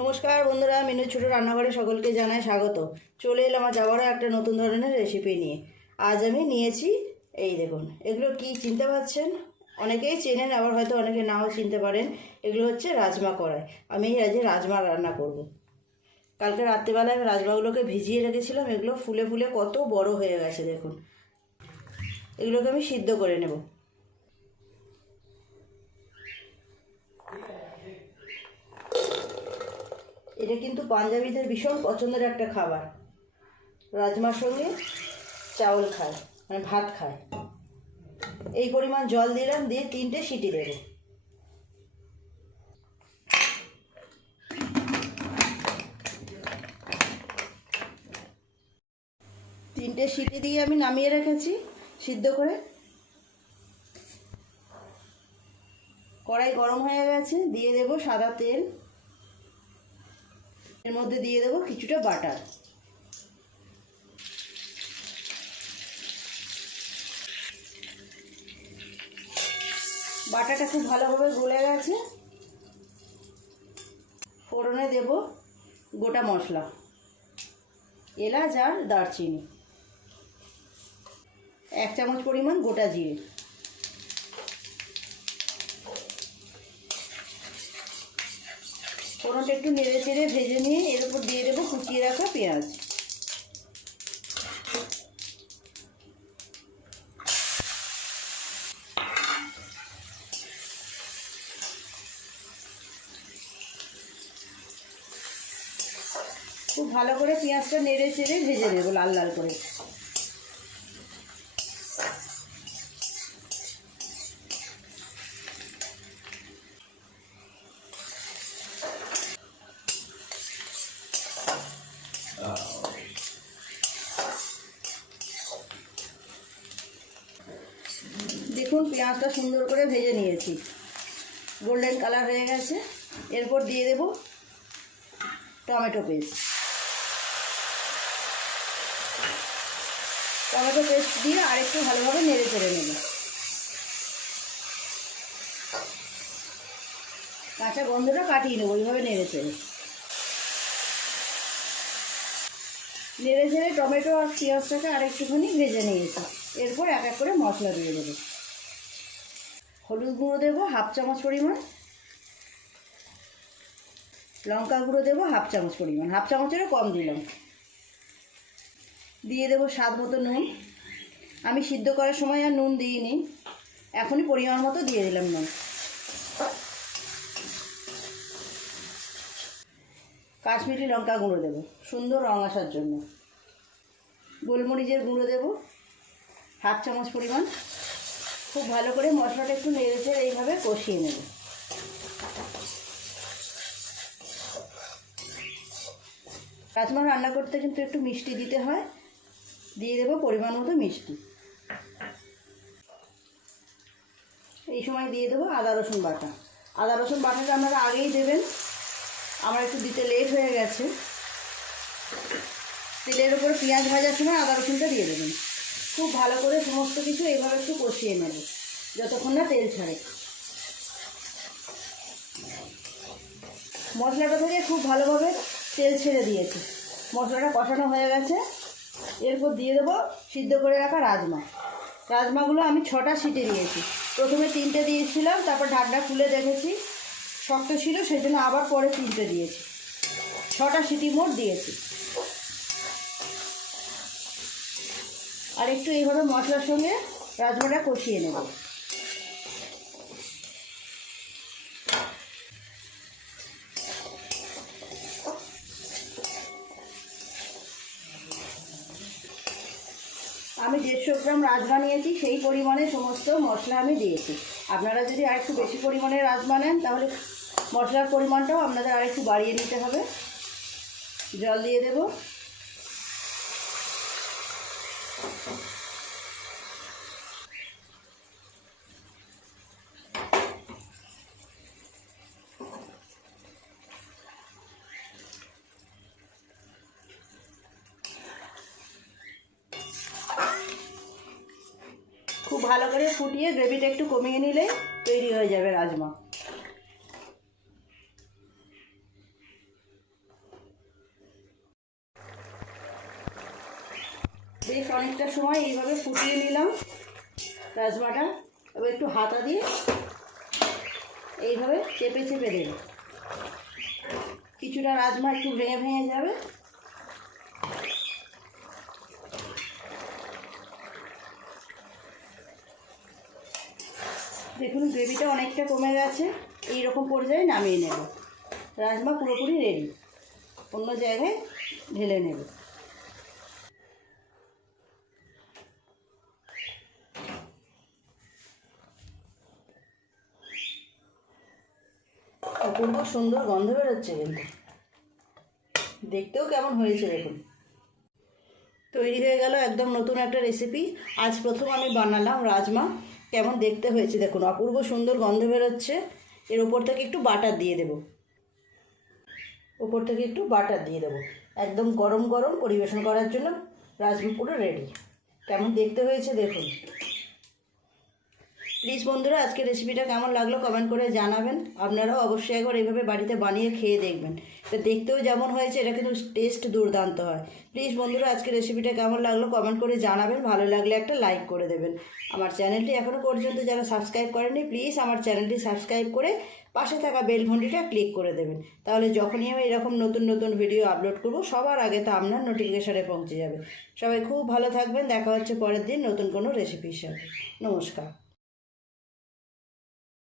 নমস্কার বন্ধুরা, মিনু ছোট রান্নাঘরে সকলকে জানাই স্বাগত। চলে এলাম আজ আবারও একটা নতুন ধরনের রেসিপি নিয়ে। আজ আমি নিয়েছি, এই দেখুন, এগুলো কি চিনতে পারছেন? অনেকেই চেনেন, আবার হয়তো অনেকে নাও চিনতে পারেন। এগুলো হচ্ছে রাজমা কড়াই। আমি আজ রাজমা রান্না করব। কালকে রাত্রিবেলায় আমি রাজমাগুলোকে ভিজিয়ে রেখেছিলাম। এগুলো ফুলে ফুলে কত বড় হয়ে গেছে দেখুন। এগুলোকে আমি সিদ্ধ করে নেব। এটা কিন্তু পাঞ্জাবিদের ভীষণ পছন্দের একটা খাবার। রাজমার সঙ্গে চাউল খায়, মানে ভাত খায়। এই পরিমাণ জল দিলাম, দিয়ে 3টে সিটি দেবো। তিনটে সিটি দিয়ে আমি নামিয়ে রেখেছি সিদ্ধ করে। কড়াই গরম হয়ে গেছে, দিয়ে দেব সাদা তেল। এর মধ্যে দিয়ে দেব কিছুটা বাটার। বাটারটা খুব ভালোভাবে গলে গেছে। ফোড়নে দেব গোটা মশলা, এলাচ আর দারচিনি, 1 চামচ পরিমাণ গোটা জিরে। ফোড়নটা একটু নেড়ে চেড়ে ভেজে নিয়ে এর উপর দিয়ে দেবো কুচিয়ে রাখা পেঁয়াজ। খুব ভালো করে পেঁয়াজটা নেড়ে চেড়ে ভেজে নেব লাল লাল করে। দেখুন পেঁয়াজটা সুন্দর করে ভেজে নিয়েছি, গোল্ডেন কালার হয়ে গেছে। এরপর দিয়ে দেব টমেটো পেস্ট। টমেটো পেস্ট দিয়ে আরেকটু ভালোভাবে নেড়ে চেড়ে নেব। কাঁচা গন্ধটা কাটিয়ে নেব ওইভাবে নেড়ে চেড়ে। নেড়ে চেড়ে টমেটো আর পেঁয়াজটাকে আরেকটুখানি ভেজে নিয়েছি। এরপর এক এক করে মশলা দিয়ে দেবো। হলুদ গুঁড়ো দেবো 1/2 চামচ পরিমাণ, লঙ্কা গুঁড়ো দেবো 1/2 চামচ পরিমাণ, 1/2 চামচেরও কম দিলাম। দিয়ে দেবো স্বাদ মতো নুন। আমি সিদ্ধ করার সময় আর নুন দিইনি, এখনই পরিমাণ মতো দিয়ে দিলাম নুন। কাশ্মীরি লঙ্কা গুঁড়ো দেবো সুন্দর রঙ আসার জন্য। গোলমরিচের গুঁড়ো দেবো 1/2 চামচ পরিমাণ। খুব ভালো করে মশলাটা একটু নেড়ে চেড়ে এইভাবে কষিয়ে নেব। রাজমা রান্না করতে কিন্তু একটু মিষ্টি দিতে হয়, দিয়ে দেবো পরিমাণ মতো মিষ্টি। এই সময় দিয়ে দেবো আদা রসুন বাটা। আদা রসুন বাটাটা আপনারা আগেই দেবেন, আমার একটু দিতে লেট হয়ে গেছে। তেলের ওপর পেঁয়াজ ভাজার সময় আদা রসুনটা দিয়ে দেবেন। খুব ভালো করে সমস্ত কিছু এইভাবে একটু কষিয়ে নেব যতক্ষণ না তেল ছাড়ে। মশলাটা থেকে খুব ভালোভাবে তেল ছেড়ে দিয়েছে, মশলাটা কষানো হয়ে গেছে। এরপর দিয়ে দেবো সিদ্ধ করে রাখা রাজমা। রাজমাগুলো আমি 6টা সিটি দিয়েছি। প্রথমে 3টে দিয়েছিলাম, তারপর ঢাকনা খুলে দেখেছি শক্ত ছিল, সেই জন্য আবার পরে 3টে দিয়েছি। 6টা সিটি মোট দিয়েছি। আর একটু এইভাবে মশলার সঙ্গে রাজমাটা কষিয়ে নেব। আমি 150 গ্রাম রাজমা নিয়েছি, সেই পরিমাণে সমস্ত মশলা আমি দিয়েছি। আপনারা যদি আর একটু বেশি পরিমাণে রাজমা নেন তাহলে মশলার পরিমাণটাও আপনাদের আর একটু বাড়িয়ে নিতে হবে। জল দিয়ে দেব। খুব ভালো করে ফুটিয়ে গ্রেভিটা একটু কমিয়ে নিলে তৈরি হয়ে যাবে রাজমা। বেশ অনেকটা সময় এইভাবে ফুটিয়ে নিলাম রাজমাটা। এবার একটু হাতা দিয়ে এইভাবে চেপে চেপে দেব, কিছুটা রাজমা একটু ভেঙে ভেঙে যাবে। দেখুন গ্রেভিটা অনেকটা কমে গেছে, এই রকম পর্যায়ে নামিয়ে নেব। রাজমা পুরোপুরি রেডি, অন্য জায়গায় ঢেলে নেব। অপূর্ব সুন্দর গন্ধ বেরোচ্ছে, কিন্তু দেখতেও কেমন হয়েছে দেখুন। তৈরি হয়ে গেল একদম নতুন একটা রেসিপি। আজ প্রথম আমি বানালাম রাজমা। কেমন দেখতে হয়েছে দেখুন, অপূর্ব সুন্দর গন্ধ বেরোচ্ছে। এর ওপর থেকে একটু বাটার দিয়ে দেব, ওপর থেকে একটু বাটার দিয়ে দেবো। একদম গরম গরম পরিবেশন করার জন্য রাজমা পুরো রেডি। কেমন দেখতে হয়েছে দেখুন। প্লিজ বন্ধুরা, আজকে রেসিপিটা কেমন লাগলো কমেন্ট করে জানাবেন। আপনারাও অবশ্যই একবার এইভাবে বাড়িতে বানিয়ে খেয়ে দেখবেন। এটা দেখতেও যেমন হয়েছে, এটা কিন্তু টেস্ট দুর্দান্ত হয়। প্লিজ বন্ধুরা, আজকে রেসিপিটা কেমন লাগলো কমেন্ট করে জানাবেন। ভালো লাগলে একটা লাইক করে দেবেন। আমার চ্যানেলটি এখনও পর্যন্ত যারা সাবস্ক্রাইব করেনি, প্লিজ আমার চ্যানেলটি সাবস্ক্রাইব করে পাশে থাকা বেল ঘন্টিটা ক্লিক করে দেবেন। তাহলে যখনই আমি এরকম নতুন নতুন ভিডিও আপলোড করব, সবার আগে তা আপনার নোটিফিকেশনে পৌঁছে যাবে। সবাই খুব ভালো থাকবেন। দেখা হচ্ছে পরের দিন নতুন কোনো রেসিপির সাথে। নমস্কার।